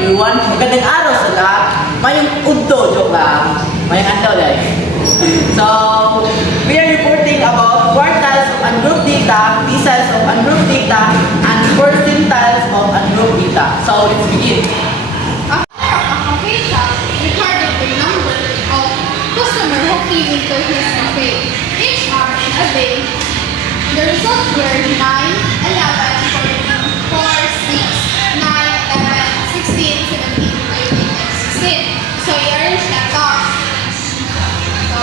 everyone. Magandang araw sa lahat. Mayong udto, joke lang. Mayong andaw dahil. So, we are reporting about quartiles of ungrouped data, decils of ungrouped data, and percentiles of ungrouped data. So, let's begin. After a cafe shop recorded the number of customers who came into his cafe each hour in a day, the results were 9, 11, 14, 4, 6, 9, 11, 16, 17, 18, and 16. So he arranged that thought. So,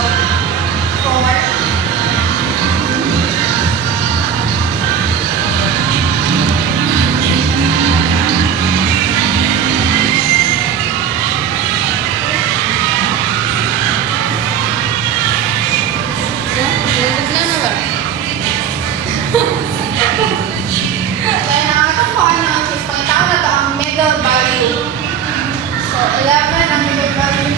4. Kaya nakakatawa na is pakita na to ang middle value. So, 11 ang middle value.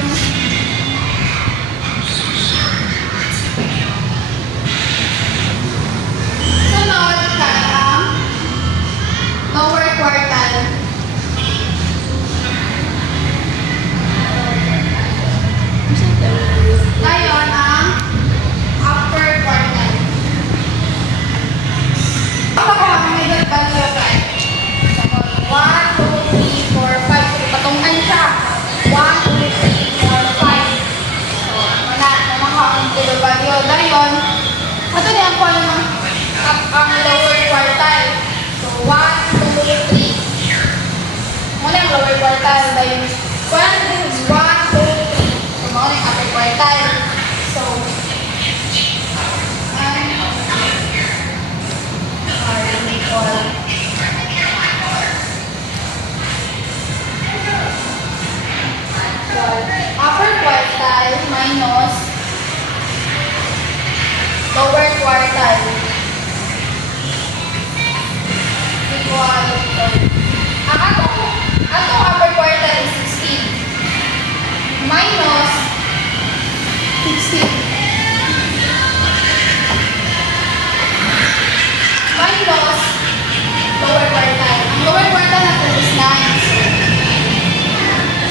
Sunod kay ang lower quartile. Dayon ang upper quartile. Ako ang middle value right? So, 1, 2, 3, 4, 5. Patungan siya. 1, 2, 3, 4, 5. So, wala. Namaka ang middle value. Dayon, ito din ang kuha naman ang lower quartile. So, 1, 2, 3. Muna ang lower quartile. Dayon, 1, 2, 3. So, muna yung upper quartile. So, upper quartile minus lower quartile equal ang atong upper quartile is 16 minus 16 minus lower quartile. Ang lower quartile natin is 9.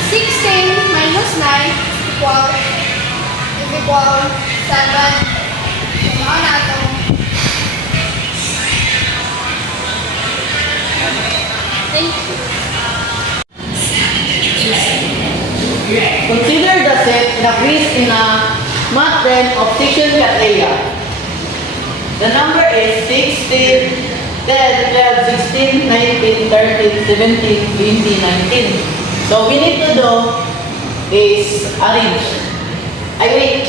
16 minus 9 is equal 7. So, mga nato. Thank you. Consider the set in a quiz in a math 10 of section area. The number is 16, 10, 12, 16, 19, 13, 17, 20, 19. So we need to do is arrange. Wait.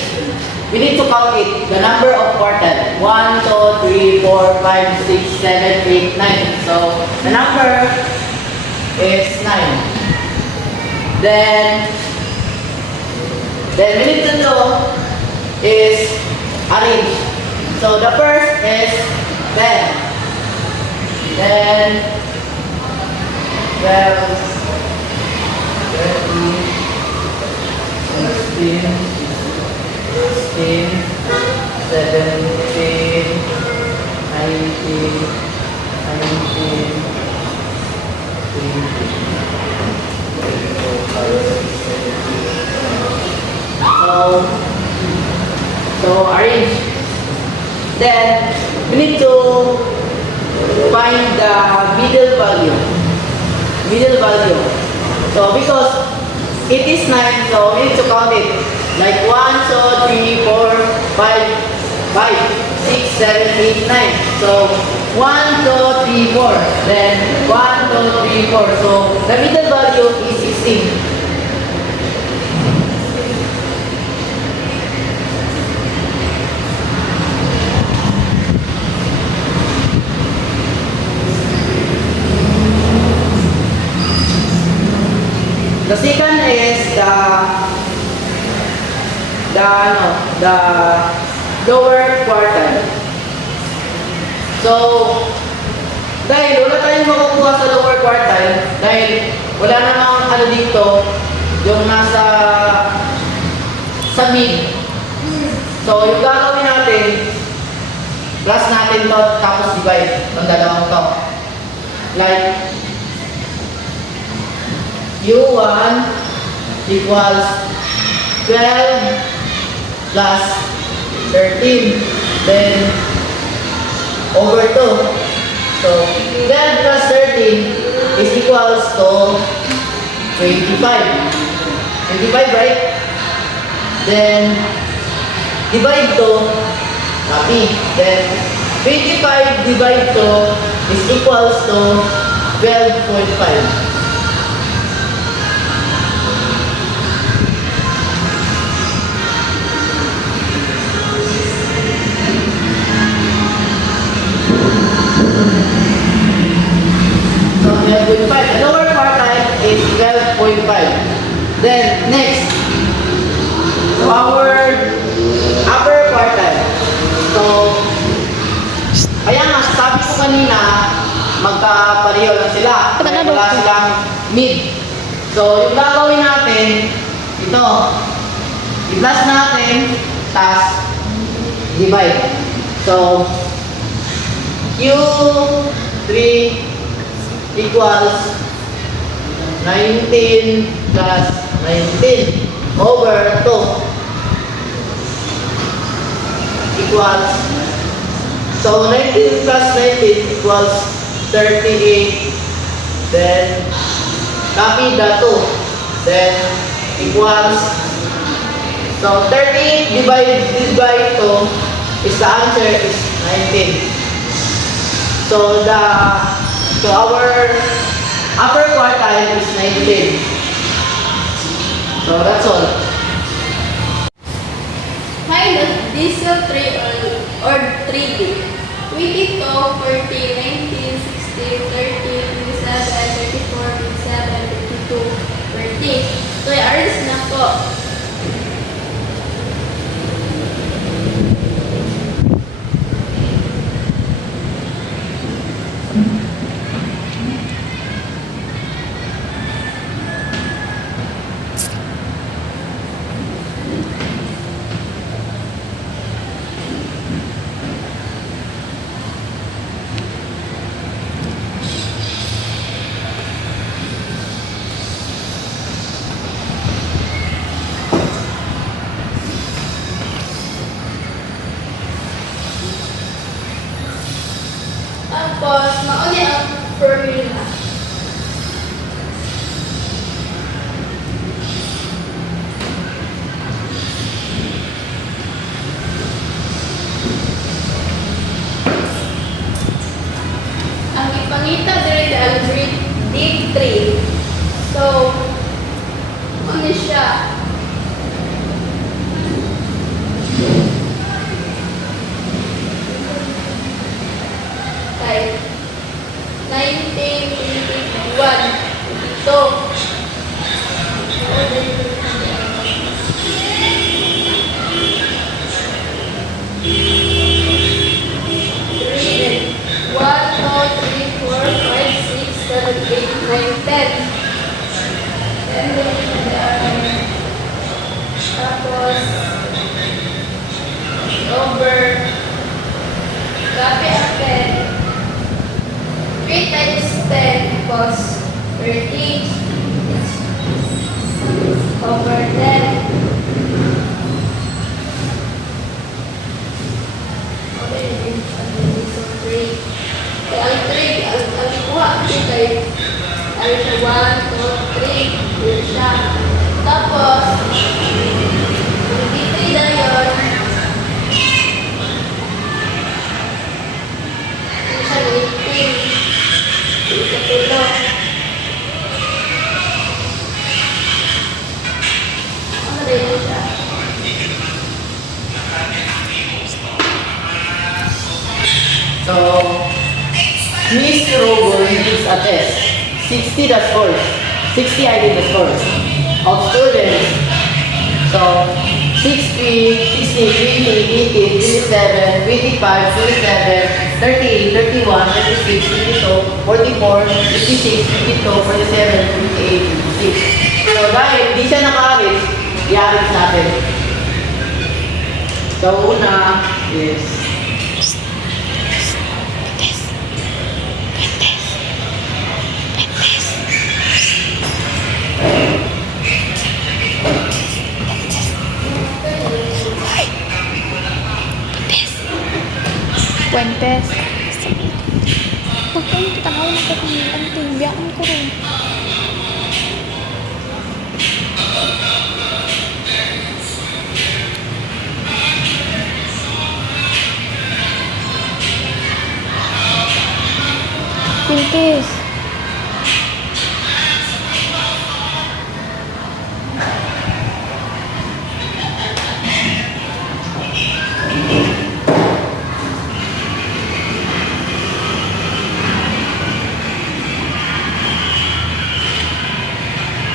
We need to count it. The number of quartile. 1, 2, 3, 4, 5, 6, 7, 8, 9. So the number is 9. Then we need to do is arrange. So the first is 10. Then 12, 13, 16, 16, 17, 19, 19, 20, 24, 5, 6, 7, 8. So arrange. Then we need to find the middle value. Middle value. So because it is 9, so we need to count it. Like 1, 2, 3, 4, 5, 5, 6, 7, 8, 9. So 1, 2, 3, 4. Then 1, 2, 3, 4. So the middle value is 16. The second is the lower quartile. So, dahil wala tayong makukuha sa lower quartile, dahil wala namang ano dito, yung nasa mid. So, yung gagawin natin, plus natin to, tapos divide ng dalawang to. Like, U1 equals 12 plus 13. Then, over 2. So, 12 plus 13 is equals to 25. 25, right? Then, divide to, copy. Then, 25 divide to is equals to 12.5. So, 12.5. The lower quartile is 12.5. Then, next. So, our upper quartile. So, kaya nga, sabi ko kanina, magkapareho lang sila. Kaya wala silang mid. So, yung gagawin natin, ito. I-plus natin, tas divide. So, Q3 equals 19 plus 19 over 2 equals, so 19 plus 19 equals 38, then copy the 2, then equals, so 38 divided by 2 is the answer is 19. So our upper quartile is 19. So that's all. Find the diesel 3 or 3D. 22, 40, 19, 16, 30, 27, 34, 27, 52, 30. So, i-arrange na po. Tapos, mauni ang formula. Ang ipangita diri sa algorithm 3. So, ano siya? Type 1921. Ito. One, two, three, four, five, six, seven, eight, nine, 10. And then, tapos, over, copy ang pen. 3 times 10 equals 30 over 10. Okay, so 3. Kaya ang 3, ang kuha, kay ay siya 1, 2, 3, yun siya. Tapos, yung D3 na yun, yun siya 19. Ikatulo. Ano rin siya? So, Miss Robo gives a test. 60 the scores. 60 I did the scores of students. So, 60, 20, 80, 27, 25, 27, 38, 31, 36, 52, 44, 56, 52, 47, 58, 56. So, dahil di siya naka-aris, i-aris natin. So, una is Bes. Huwag kayong tanaw na ka kung anting. Biyaan ko rin. Pinkies.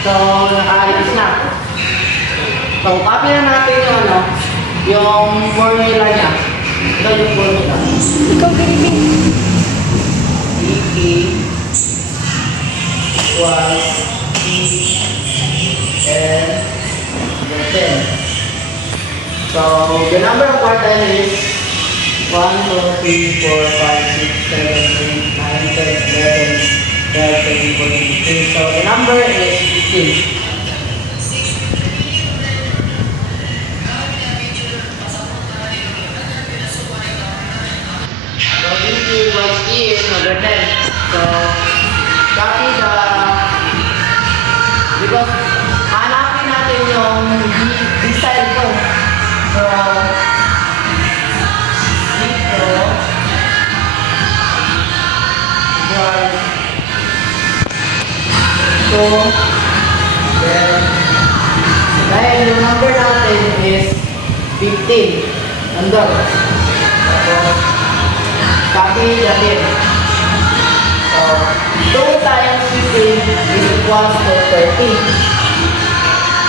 So, nakaalis na. So, copy na natin yung ano, yung formula niya. Ito yung formula. Ikaw, Garibi. DK equals L 10. So, the number of quartile is 1, 2, 3, 4, 5, 6, 7, 8, 9, 10, 11, 12, 13, 14, 15. So, the number is 15. So, DK equals E is number 10. So, copy because hanapin natin yung this side ko. So, dito, equals so, then, dahil yung number natin is 15. Nandun. Tapos, copy natin. So, 2 times 15 is equals to 30.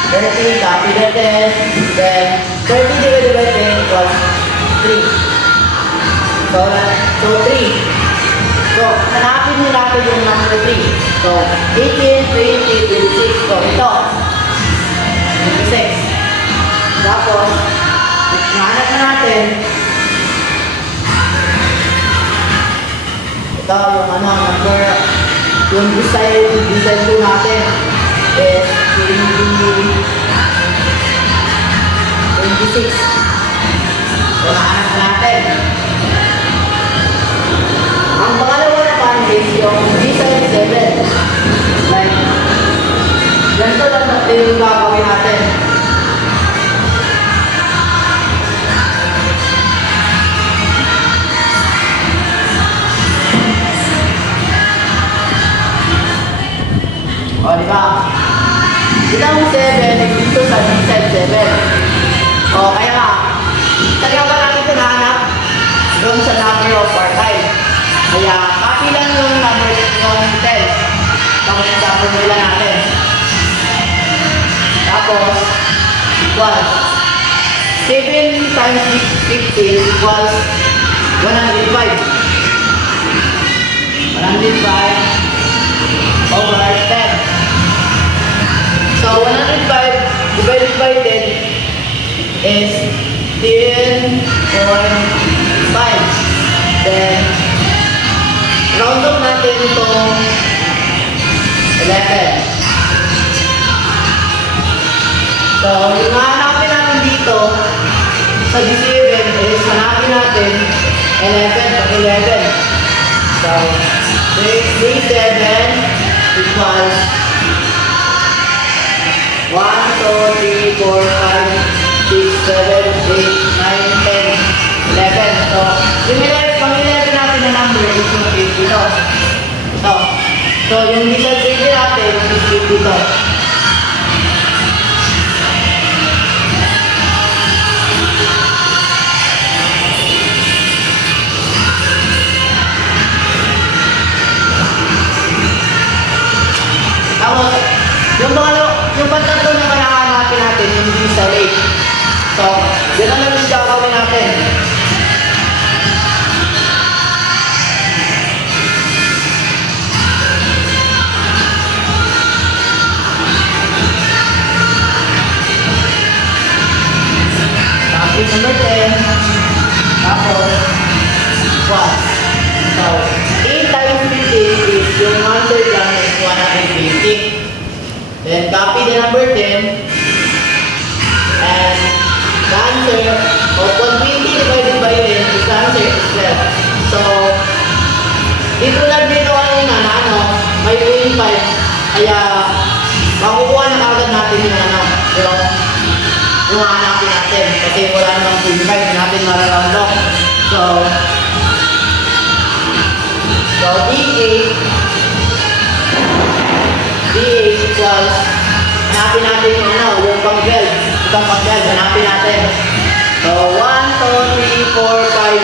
30, copy natin. Then, 30 divided by 10 equals 3. So 3. So, hanapin nyo natin yung number 3. So, 18, 20, 26. So, ito. 26. Tapos, nahanap na natin. Ito yung ano, number, yung design po natin is 26. So, nahanap na natin. Ang pangalawa naman is yung design 7. Like, ganito lang natin yung gagawin natin. O, di ba? Itong 7 dito sa design 7. O, kaya nga, talaga natin ito nahanap doon sa number of quartile. Kaya, copy lang yung number yung 10. Tapos sa formula natin. Tapos, equals 7 times 15 equals 105. 105 over 10. So, 105 divided by 10 is 10.5. Then, round up natin itong 11. So, yung hanapin natin dito sa 17 is hanapin natin 11 pag 11. So, 37 equals 1, 2, 3, 4, 5, 6, 7, 8, 9, 10, 11. So, yung 11, pang 11 natin na number is yung 50 to. So, yung disadvantage natin is 50 to. Tapos, yung pantatlo na kailangan natin yung visa rate. So, yun ang lang yung gagawin natin. Tapos, number 10. Tapos, 1. So, 8 times 15 is yung answer dyan is 150. Then copy the number 10 and the answer of 120 divided by 10 is the answer is 12. So So, dito lang dito kanina na ano, may 25. Kaya, makukuha na kagad natin yung ano, yung hanapin natin. Kasi wala namang 25, hindi natin mararound off. So, D8 equals, hanapin natin yung ano, yung pang-12. Itong pang-12, hanapin natin. So, 1, 2, 3, 4, 5,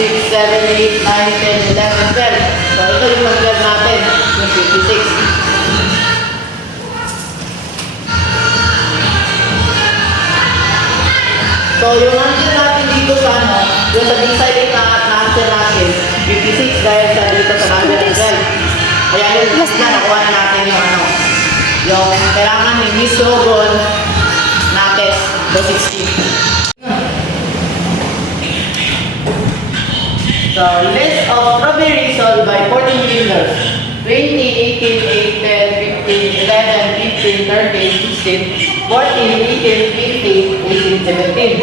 6, 7, 8, 9, 10, 11, 12. So, ito yung pang-12 natin, yung 56. So, yung answer natin dito sa ano, yung sa decided na answer natin, 56 dahil sa dito sa number 12. Kaya yung na nakuha na natin yung ano, yung kailangan ni Miss Rogon na test, the 60. So, list of strawberries sold by 14 dealers. 20, 18, 8, 10, 15, 11, 15, 13, 16, 14, 18, 15, 18, 17.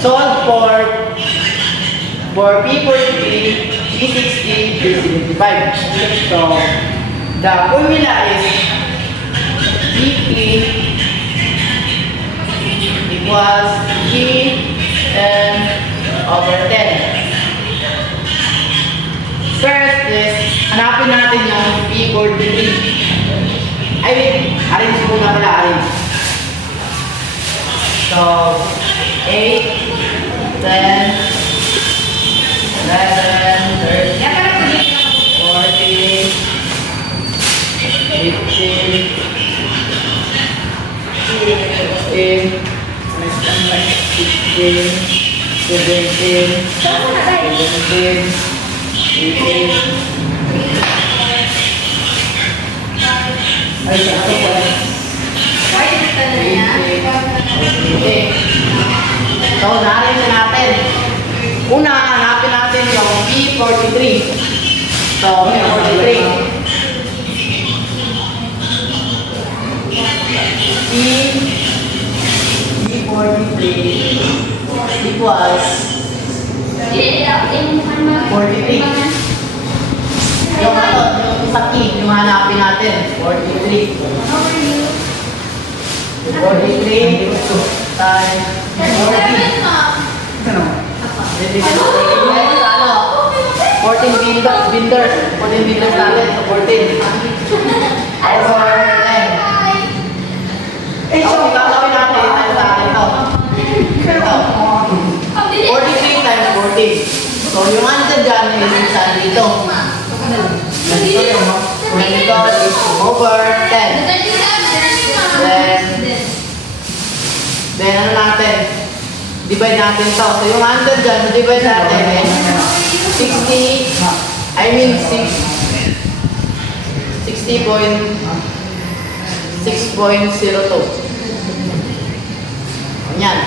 Sold for P43, P60, P75. So, the formula is P3 equals P10 over 10. First is, hanapin natin yung P43. I mean, arrange muna pala, arrange. So, 8, 10, 11, So, narin na natin. Una, hanapin natin yung P43. So, P43. P43 equals 43. Yung ano, yung isang key, yung hanapin natin. 43. 43 times 40. Ano? 14 binders. 14 binders natin. So 14. Over 10. So, gagawin natin. Ano sa akin ito? Ito. 43 times 40. So, yung answer dyan is saan dito? Ganito yung ganito is over 10. Then ano natin? Divide natin to. So yung answer dyan, divide natin is 60, I mean 60.02. Yan.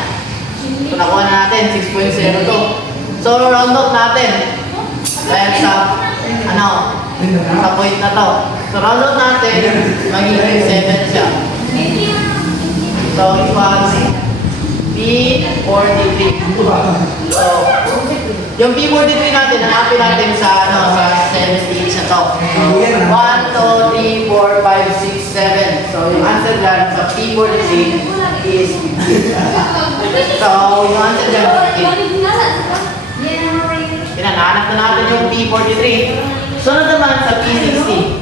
So nakuha na natin, 6.02. So round out natin. Dahil sa, ano, sa point na to. So round out natin, magiging 7 siya. So it was P43. So, yung P43 natin, hanapin natin sa, ano, sa 70 sa to. So, 1, 2, 3, 4, 5, 6, 7. So, yung answer dyan sa P43 is 15. So, yung answer dyan is 15. Pinanahanap na natin yung P43. Sunod naman sa P60.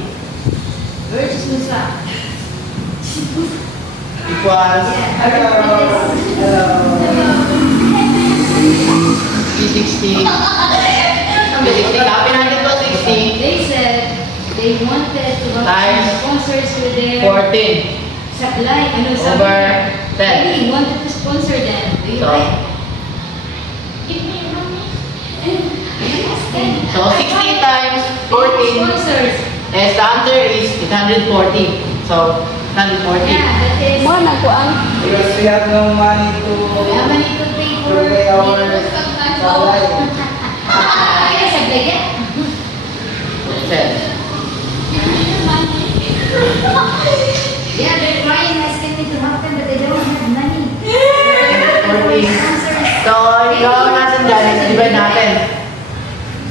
Equals P60. Copy natin to 60. They said they wanted to Times have sponsors with their 14 supply. Ano sabi over niya? 10. They wanted to sponsor them. Do you So, like? Give me your money. So 60 times 14 Sponsors. is the answer is 840. So 840. Yeah, that is. Mo na ko ang Because we have no money to We have money to pay for pay our salary. Kaya sa gaya. Ten. Yeah, they're trying asking me to help them, but they don't have money. 14. So, ikaw natin dyan, is divide natin.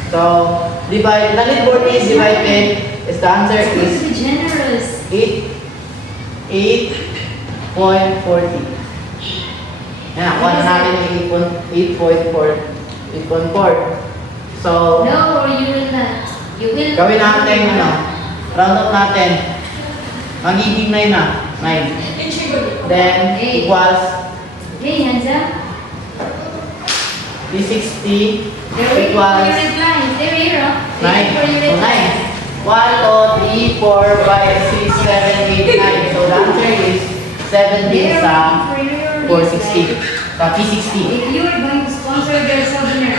So, divide, nalit 40 is divided, is the answer It's supposed to is be generous. 8.40. Yan, kuha na natin yung 8.4. So, No, or you will not. You will. gawin natin ano, round up natin. Magiging 9 na. 9. Then, equals Okay, hands up. 360 They're waiting for equals your red lines. They're here, oh. 9. Waiting for your So, red 9. lines. 1, 2, 3, 4, 5, 6, 7, 8, 9. So, the answer is 7 din They're sa waiting for your 460. Sa P60. If you are going to sponsor their souvenir.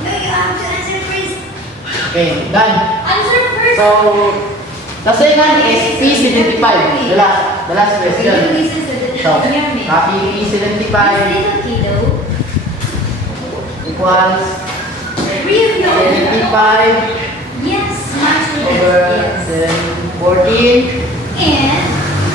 No, you have to answer first. Okay, done. Answer first. So, the second is P75. The last Will you question. listen to the So, hear me? copy This P75 little kiddo, equals Really? 75 yes, much over yes. 14 And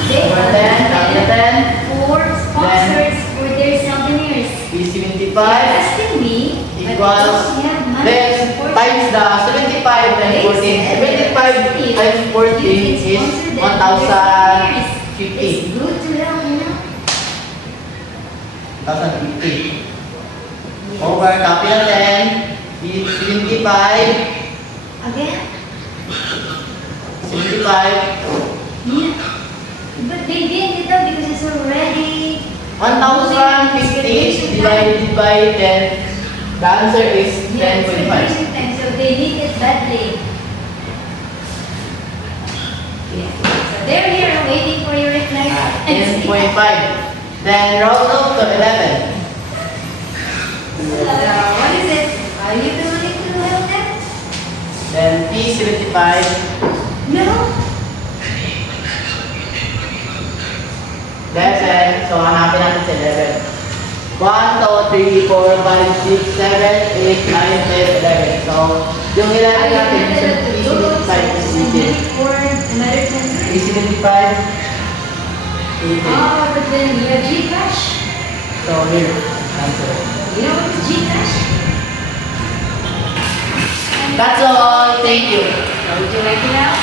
they over 10 after 10 four sponsors for their souvenirs. P75 Asking me, but equals because we have money to then support times the 75 times 14. 75 times 14 is 1050. It's good to help, you know. 1050 over capital 10 75 Again? 75 Yeah. But they didn't it because it's already 1050 divided by 10. The answer is yeah, it's 10.5. graduation time, so they need it badly. Yeah. So they're here waiting for your reply. 10.5. Then round up to 11. What is it? Are you willing to help them? Then P75. No. 11. So hanapin natin si 11. 1, 2, 3, 4, 5, 6, 7, 8, 9, 10, 11. So, yung 11 natin is yung P75 is easy. For another 10 P75. Easy. Oh, but then you have Gcash. So, here. Answer. You know what is Gcash? That's all. Thank you. Would you like it out?